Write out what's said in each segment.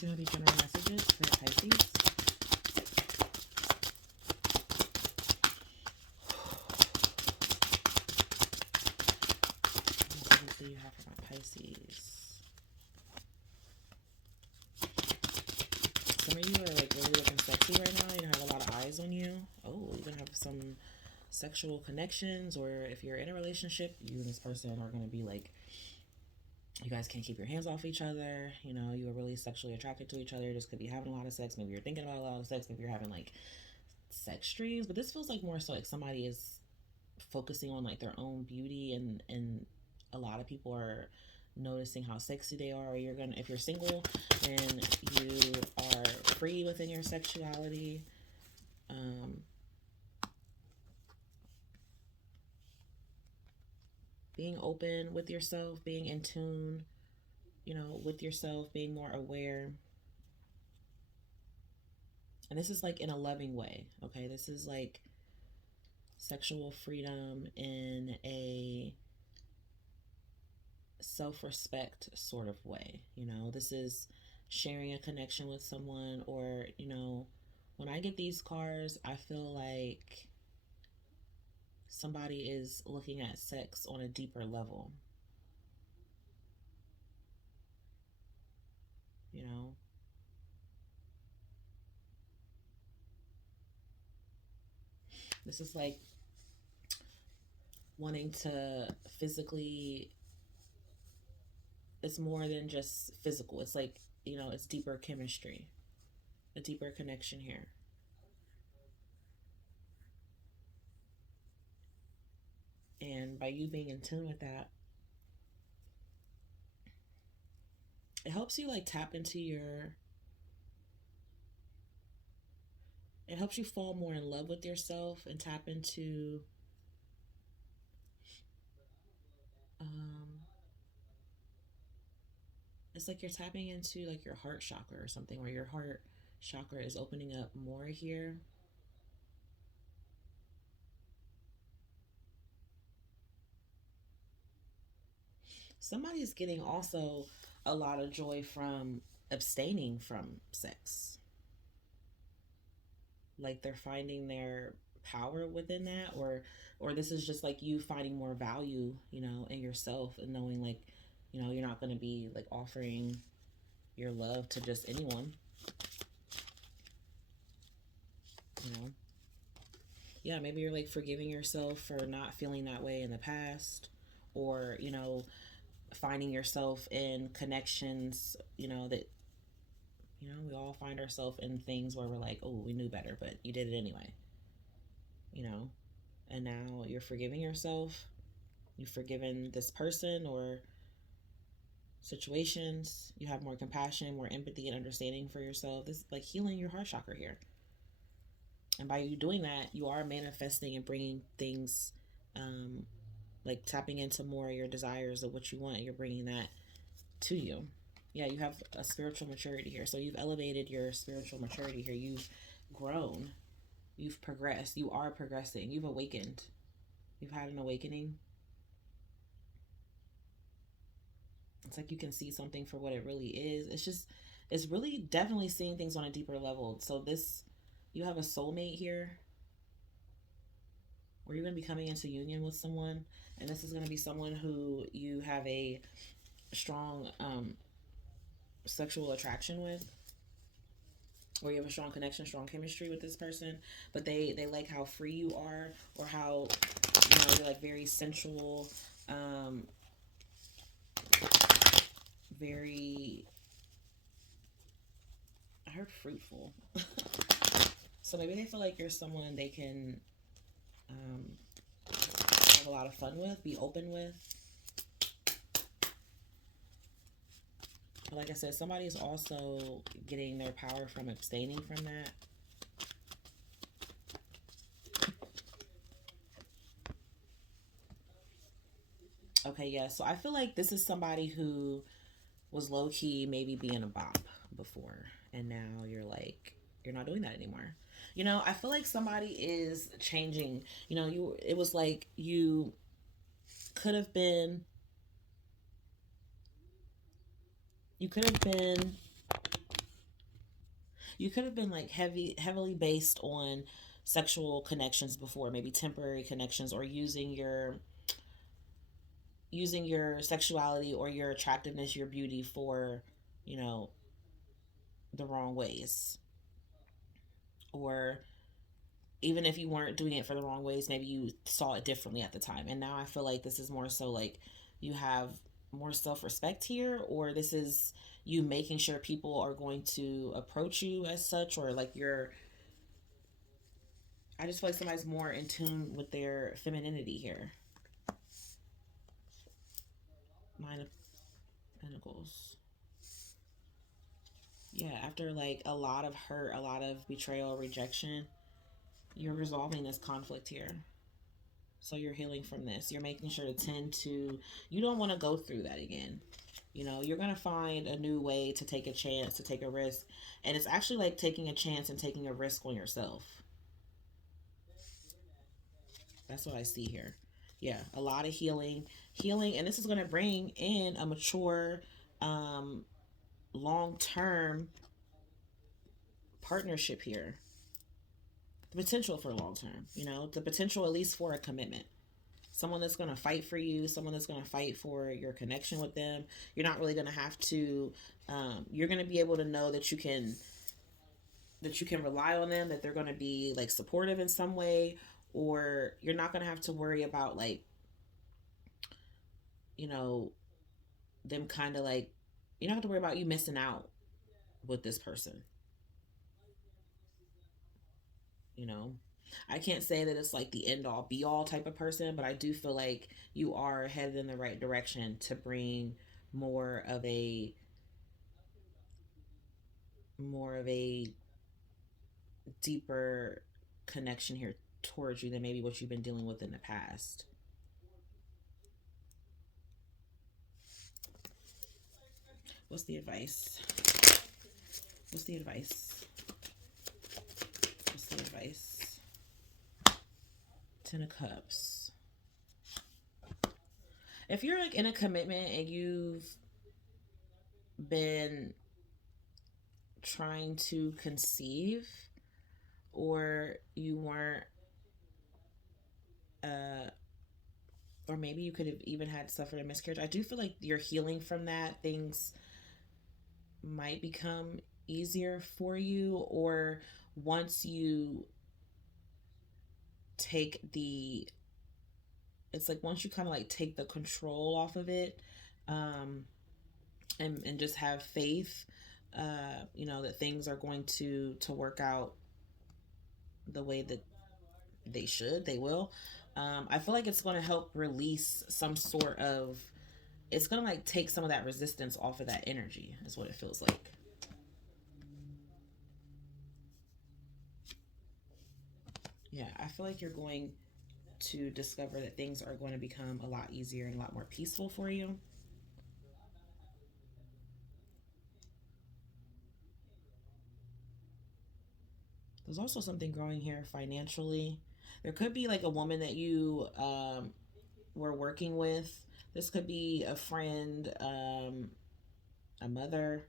these are going to be general messages for Pisces. What do you have for my Pisces? Some of you are like really looking sexy right now. You have a lot of eyes on you. Oh, you're going to have some sexual connections, or if you're in a relationship, you and this person are going to be like, you guys can't keep your hands off each other. You know, you are really sexually attracted to each other. Just could be having a lot of sex. Maybe you're thinking about a lot of sex. Maybe you're having like sex dreams. But this feels like more so like somebody is focusing on like their own beauty, and a lot of people are noticing how sexy they are. Or you're gonna, if you're single and you are free within your sexuality, being open with yourself, being in tune, you know, with yourself, being more aware. And this is like in a loving way, okay? This is like sexual freedom in a self-respect sort of way, you know? This is sharing a connection with someone, or, you know, when I get these cards, I feel like somebody is looking at sex on a deeper level. You know? This is like wanting to physically, it's more than just physical. It's like, you know, it's deeper chemistry, a deeper connection here. And by you being in tune with that, it helps you like tap into your, it helps you fall more in love with yourself and tap into it's like you're tapping into like your heart chakra or something, where your heart chakra is opening up more here. Somebody's getting also a lot of joy from abstaining from sex. Like they're finding their power within that, or this is just like you finding more value, you know, in yourself, and knowing like, you know, you're not going to be like offering your love to just anyone, you know. Yeah, maybe you're like forgiving yourself for not feeling that way in the past, or, you know, finding yourself in connections, you know, that, you know, we all find ourselves in things where we're like, oh, we knew better, but you did it anyway, you know. And now you're forgiving yourself. You've forgiven this person or situations. You have more compassion, more empathy, and understanding for yourself. This is like healing your heart chakra here. And by you doing that, you are manifesting and bringing things, like tapping into more of your desires of what you want. You're bringing that to you. Yeah, you have a spiritual maturity here. So you've elevated your spiritual maturity here. You've grown. You've progressed. You are progressing. You've awakened. You've had an awakening. It's like you can see something for what it really is. It's just, it's really definitely seeing things on a deeper level. So this, you have a soulmate here, or you're going to be coming into union with someone, and this is going to be someone who you have a strong sexual attraction with, or you have a strong connection, strong chemistry with this person, but they like how free you are, or how, you know, you're like very sensual, very, I heard fruitful. So maybe they feel like you're someone they can have a lot of fun with, be open with. But like I said, somebody is also getting their power from abstaining from that. Okay, yeah. So I feel like this is somebody who was low key maybe being a bop before, and now you're like, you're not doing that anymore. You know, I feel like somebody is changing. You know, you, it was like you could have been, you could have been You could have been like heavily based on sexual connections before, maybe temporary connections, or using your sexuality or your attractiveness, your beauty for, you know, the wrong ways. Or even if you weren't doing it for the wrong ways, maybe you saw it differently at the time. And now I feel like this is more so like you have more self respect here, or this is you making sure people are going to approach you as such, or like you're. I just feel like somebody's more in tune with their femininity here. Nine of Pentacles. Yeah, after like a lot of hurt, a lot of betrayal, rejection, you're resolving this conflict here. So you're healing from this. You're making sure to tend to, you don't want to go through that again. You know, you're going to find a new way to take a chance, to take a risk. And it's actually like taking a chance and taking a risk on yourself. That's what I see here. Yeah, a lot of healing. And this is going to bring in a mature, um, long term partnership here. The potential for long term, you know, the potential at least for a commitment. Someone that's going to fight for you, someone that's going to fight for your connection with them. You're not really going to have to, you're going to be able to know that you can rely on them, that they're going to be like supportive in some way, or you're not going to have to worry about like, you know, them kind of like, you don't have to worry about you missing out with this person, you know. I can't say that it's like the end all be all type of person, but I do feel like you are headed in the right direction to bring more of a more of a deeper connection here towards you than maybe what you've been dealing with in the past. What's the advice? What's the advice? What's the advice? Ten of Cups. If you're like in a commitment and you've been trying to conceive, or you weren't, uh, or maybe you could have even had suffered a miscarriage, I do feel like you're healing from that. Things might become easier for you, or once you take the it's like once you kind of like take the control off of it, um and just have faith, you know, that things are going to work out the way that they will. I feel like it's going to help release some sort of, it's going to like take some of that resistance off of that energy is what it feels like. Yeah, I feel like you're going to discover that things are going to become a lot easier and a lot more peaceful for you. There's also something growing here financially. There could be like a woman that you were working with. This could be a friend, a mother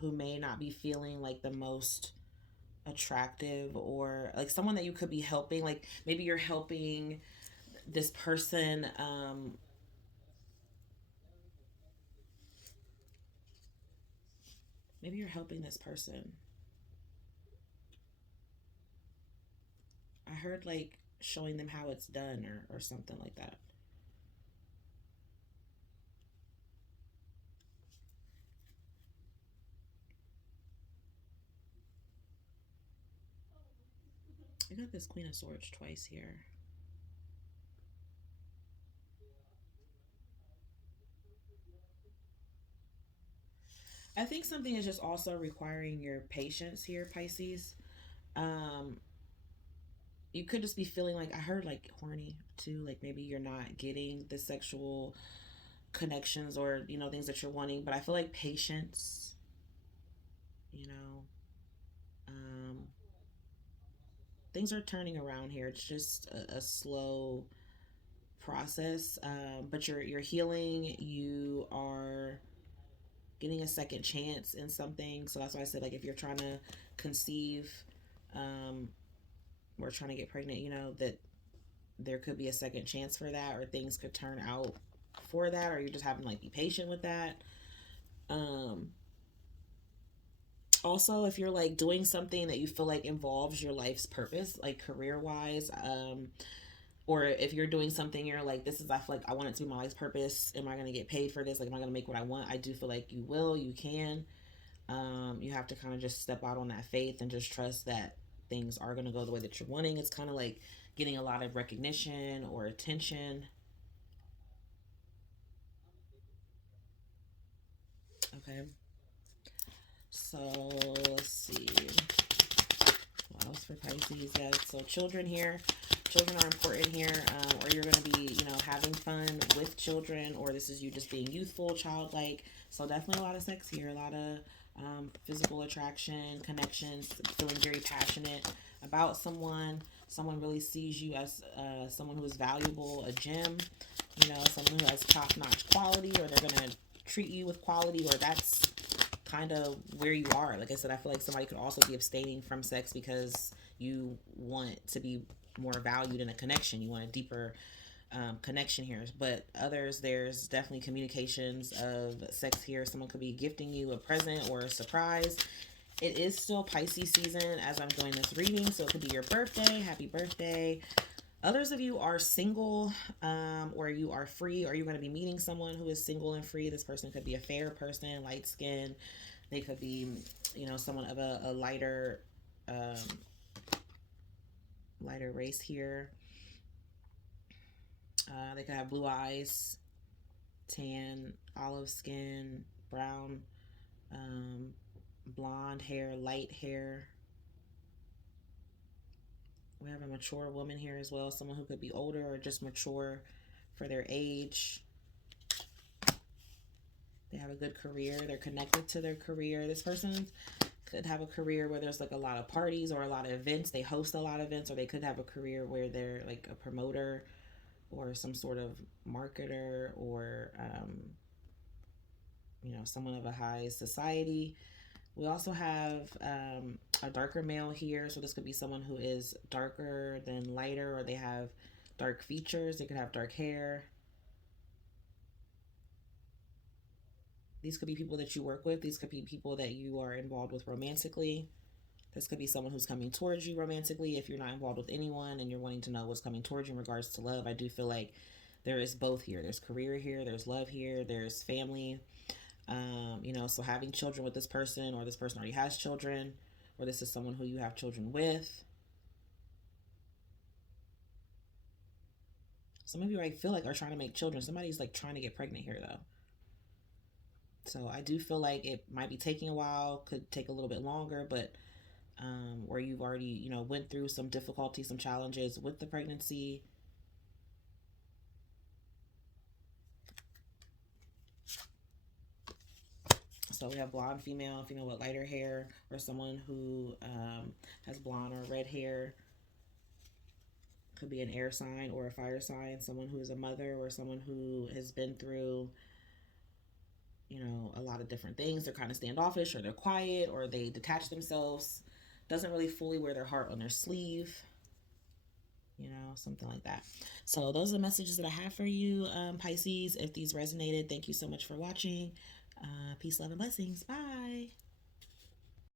who may not be feeling like the most attractive, or like someone that you could be helping. Like maybe you're helping this person. Maybe you're helping this person. I heard like showing them how it's done, or something like that. I got this Queen of Swords twice here. I think something is just also requiring your patience here, Pisces. Um, you could just be feeling like, I heard like horny too, like maybe you're not getting the sexual connections, or you know, things that you're wanting, but I feel like patience, you know, um, things are turning around here. It's just a slow process, but you're healing. You are getting a second chance in something. So that's why I said, like, if you're trying to conceive, um, or trying to get pregnant, you know, that there could be a second chance for that, or things could turn out for that, or you're just having to like be patient with that. Um, Also, if you're like doing something that you feel like involves your life's purpose, like career wise, or if you're doing something you're like, this is, I feel like I want it to be my life's purpose, am I going to get paid for this, like am I going to make what I want? I do feel like you will, you can. You have to kind of just step out on that faith and just trust that things are going to go the way that you're wanting. It's kind of like getting a lot of recognition or attention. Okay, so let's see what else for Pisces. Yeah, so children here, children are important here, or you're going to be, you know, having fun with children, or this is you just being youthful, childlike. So definitely a lot of sex here, a lot of physical attraction, connections, feeling very passionate about someone. Someone really sees you as someone who is valuable, a gem, you know, someone who has top notch quality, or they're going to treat you with quality, or that's kind of where you are. Like I said, I feel like somebody could also be abstaining from sex because you want to be more valued in a connection. You want a deeper connection here. But others, there's definitely communications of sex here. Someone could be gifting you a present or a surprise. It is still Pisces season as I'm doing this reading, so it could be your birthday. Happy birthday. Others of you are single, or you are free, or you're going to be meeting someone who is single and free. This person could be a fair person, light skin. They could be, you know, someone of a lighter, um, lighter race here. They could have blue eyes, tan, olive skin, brown, um, blonde hair, light hair. We have a mature woman here as well, someone who could be older or just mature for their age. They have a good career. They're connected to their career. This person could have a career where there's like a lot of parties or a lot of events. They host a lot of events, or they could have a career where they're like a promoter or some sort of marketer, or you know, someone of a high society. We also have a darker male here, so this could be someone who is darker than lighter, or they have dark features. They could have dark hair. These could be people that you work with. These could be people that you are involved with romantically. This could be someone who's coming towards you romantically. If you're not involved with anyone and you're wanting to know what's coming towards you in regards to love, I do feel like there is both here. There's career here, there's love here, there's family. You know, so having children with this person, or this person already has children, or this is someone who you have children with. Some of you, I feel like, are trying to make children. Somebody's like trying to get pregnant here though. So I do feel like it might be taking a while, could take a little bit longer, but or you've already, you know, went through some difficulties, some challenges with the pregnancy. So we have blonde female, female with lighter hair, or someone who has blonde or red hair. Could be an air sign or a fire sign. Someone who is a mother, or someone who has been through, you know, a lot of different things. They're kind of standoffish, or they're quiet, or they detach themselves. Doesn't really fully wear their heart on their sleeve. You know, something like that. So those are the messages that I have for you, Pisces. If these resonated, thank you so much for watching. Peace, love, and blessings. Bye.